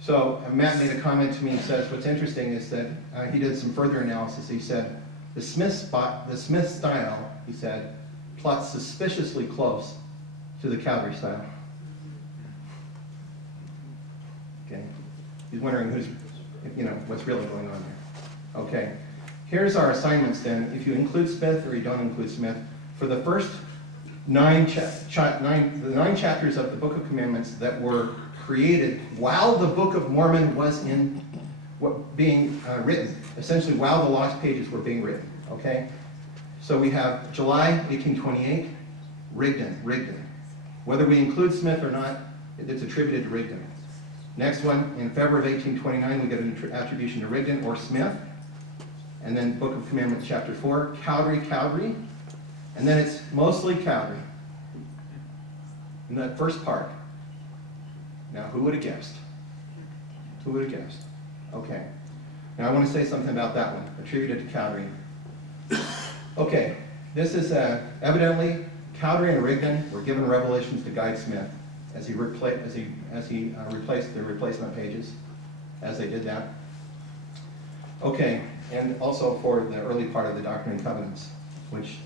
So Matt made a comment to me. He says, what's interesting is that he did some further analysis. He said, the Smith style, he said, plots suspiciously close to the Cowdery style. Okay, he's wondering what's really going on there. Okay, here's our assignments then. If you include Smith or you don't include Smith, for the first the 9 chapters of the Book of Commandments that were created while the Book of Mormon was being written, essentially while the lost pages were being written. Okay, so we have July 1828, Rigdon. Whether we include Smith or not, it's attributed to Rigdon. Next one, in February of 1829, we get an attribution to Rigdon or Smith. And then Book of Commandments, chapter 4, Cowdery. And then it's mostly Cowdery in that first part. Now, who would have guessed? Who would have guessed? Okay. Now, I want to say something about that one, attributed to Cowdery. Okay, this is evidently Cowdery and Rigdon were given revelations to guide Smith as he replaced the replacement pages, as they did that. Okay, and also for the early part of the Doctrine and Covenants, which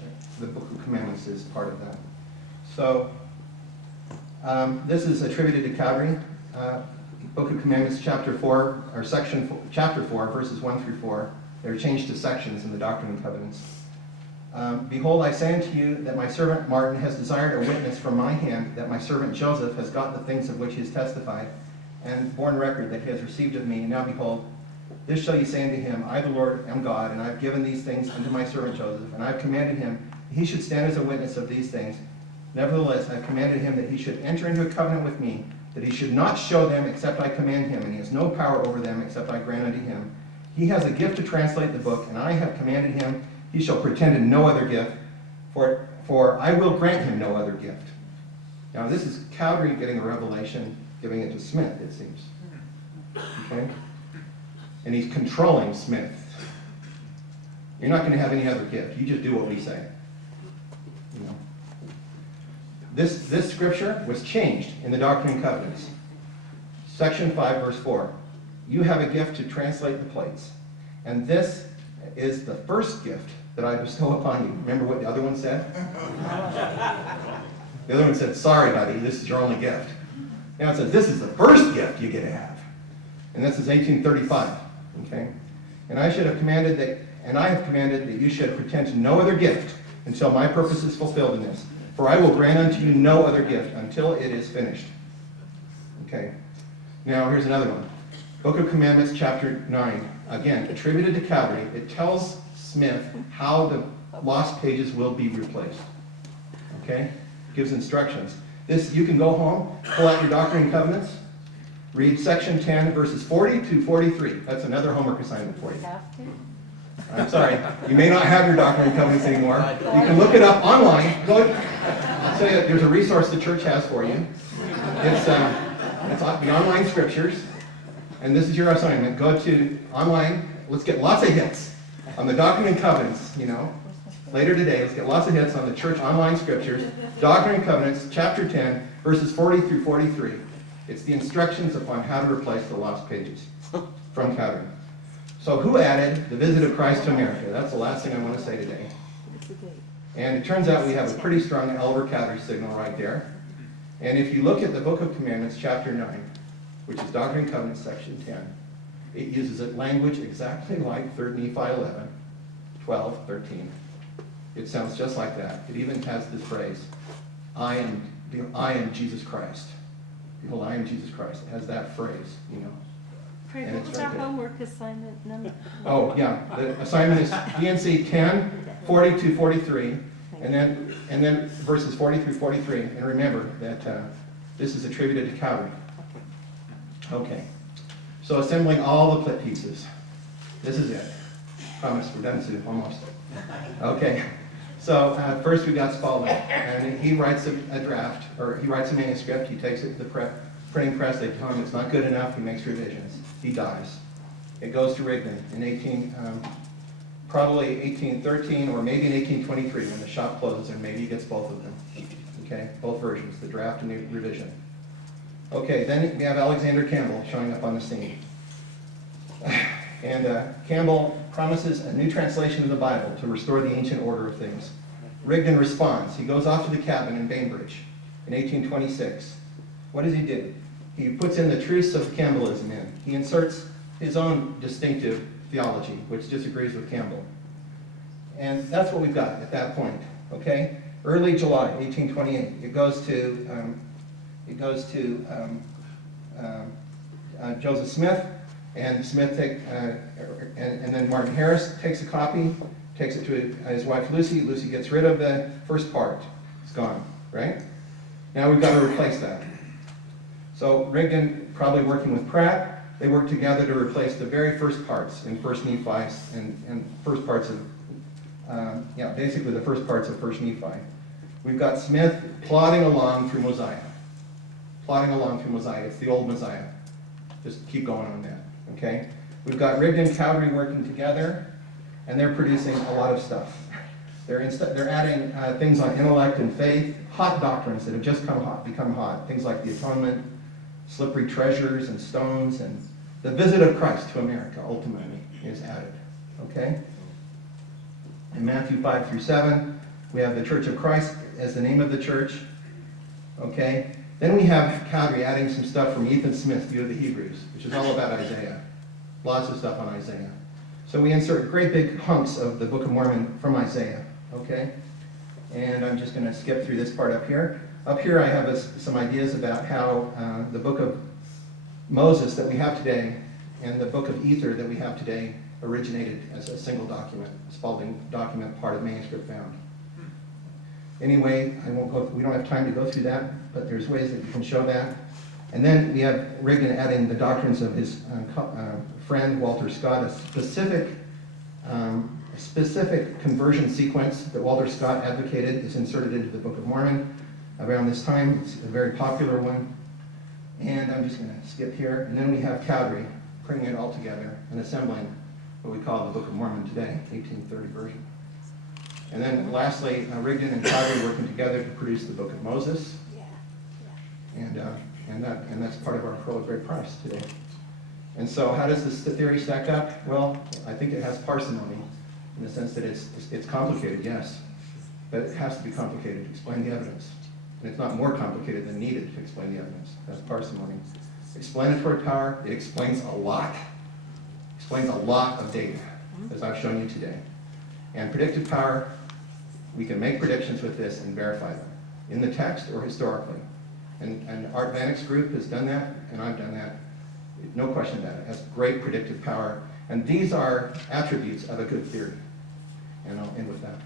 the Book of Commandments is part of that. So this is attributed to Cowdery. Book of Commandments, chapter 4, or chapter 4, verses 1 through 4. They're changed to sections in the Doctrine and Covenants. Behold, I say unto you that my servant Martin has desired a witness from my hand, that my servant Joseph has got the things of which he has testified, and borne record that he has received of me. And now behold, this shall ye say unto him, I the Lord am God, and I have given these things unto my servant Joseph, and I have commanded him that he should stand as a witness of these things. Nevertheless, I have commanded him that he should enter into a covenant with me, that he should not show them except I command him, and he has no power over them except I grant unto him. He has a gift to translate the book, and I have commanded him, he shall pretend in no other gift, for I will grant him no other gift. Now this is Cowdery getting a revelation, giving it to Smith, it seems. Okay? And he's controlling Smith. You're not going to have any other gift. You just do what we say. You know? This scripture was changed in the Doctrine and Covenants. Section 5, verse 4. You have a gift to translate the plates. And this is the first gift that I bestow upon you. Remember what the other one said? The other one said, sorry, buddy, this is your only gift. Now it says, this is the first gift you get to have. And this is 1835. Okay? And I have commanded that you should pretend to no other gift until my purpose is fulfilled in this. For I will grant unto you no other gift until it is finished. Okay? Now here's another one. Book of Commandments, chapter 9. Again, attributed to Cowdery. It tells Smith how the lost pages will be replaced. Okay? Gives instructions. This, you can go home, pull out your Doctrine and Covenants, read section 10, verses 40 to 43. That's another homework assignment for you. I'm sorry, you may not have your Doctrine and Covenants anymore. You can look it up online. I'll tell you, there's a resource the church has for you. It's the online scriptures. And this is your assignment. Go to online. Let's get lots of hits on the Doctrine and Covenants, later today. Let's get lots of hits on the church online scriptures. Doctrine and Covenants, chapter 10, verses 40 through 43. It's the instructions upon how to replace the lost pages from Cowdery. So who added the visit of Christ to America? That's the last thing I want to say today. And it turns out we have a pretty strong Elver Cowdery signal right there. And if you look at the Book of Commandments, chapter 9, which is Doctrine and Covenants, section 10, it uses a language exactly like 3 Nephi 11, 12, 13. It sounds just like that. It even has this phrase, I am Jesus Christ. Behold, I am Jesus Christ. It has that phrase, Craig, what was our homework assignment number? Oh, yeah. The assignment is DNC 10, 40 to 43, and then verses 40 through 43. And remember that this is attributed to Cowdery. Okay. So assembling all the plate pieces. This is it. Promise, we're done soon, almost. Okay. So first we got Spalding, and he writes a draft, or he writes a manuscript. He takes it to the printing press. They tell him it's not good enough. He makes revisions. He dies. It goes to Rigdon in probably 1813 or maybe in 1823 when the shop closes, and maybe he gets both of them. Okay, both versions, the draft and the revision. Okay, then we have Alexander Campbell showing up on the scene. And Campbell promises a new translation of the Bible to restore the ancient order of things. Rigdon responds. He goes off to the cabin in Bainbridge in 1826. What does he do? He puts in the truths of Campbellism in. He inserts his own distinctive theology, which disagrees with Campbell. And that's what we've got at that point, okay? Early July, 1828, it goes to Joseph Smith, and Smith and then Martin Harris takes a copy, takes it to his wife Lucy. Lucy gets rid of the first part. It's gone, right? Now we've got to replace that. So Rigdon, probably working with Pratt, they work together to replace the very first parts in First Nephi and first parts of, basically the first parts of First Nephi. We've got Smith plodding along through Mosiah. It's the old Mosiah. Just keep going on that, okay? We've got Rigdon and Cowdery working together, and they're producing a lot of stuff. They're adding things on intellect and faith, hot doctrines that have just become hot. Things like the atonement, slippery treasures and stones, and the visit of Christ to America ultimately is added, okay? In Matthew 5 through 7, we have the Church of Christ as the name of the church, okay? Then we have Cowdery adding some stuff from Ethan Smith's View of the Hebrews, which is all about Isaiah. Lots of stuff on Isaiah. So we insert great big hunks of the Book of Mormon from Isaiah, okay? And I'm just going to skip through this part up here. Up here I have some ideas about how the Book of Moses that we have today and the Book of Ether that we have today originated as a single document, a spalding document, part of manuscript found. Anyway, we don't have time to go through that, but there's ways that you can show that. And then we have Rigdon adding the doctrines of his friend Walter Scott, a specific conversion sequence that Walter Scott advocated is inserted into the Book of Mormon around this time. It's a very popular one. And I'm just going to skip here. And then we have Cowdery bringing it all together and assembling what we call the Book of Mormon today, 1830 version. And then lastly, Rigdon and Cowdery working together to produce the Book of Moses. And that's part of our pearl of great price today. And so how does this theory stack up? Well, I think it has parsimony in the sense that it's complicated, yes. But it has to be complicated to explain the evidence. And it's not more complicated than needed to explain the evidence. That's parsimony. Explanatory power, it explains a lot. Explains a lot of data, as I've shown you today. And predictive power, we can make predictions with this and verify them, in the text or historically. And Art Vanek's group has done that, and I've done that. No question about it. It has great predictive power. And these are attributes of a good theory. And I'll end with that.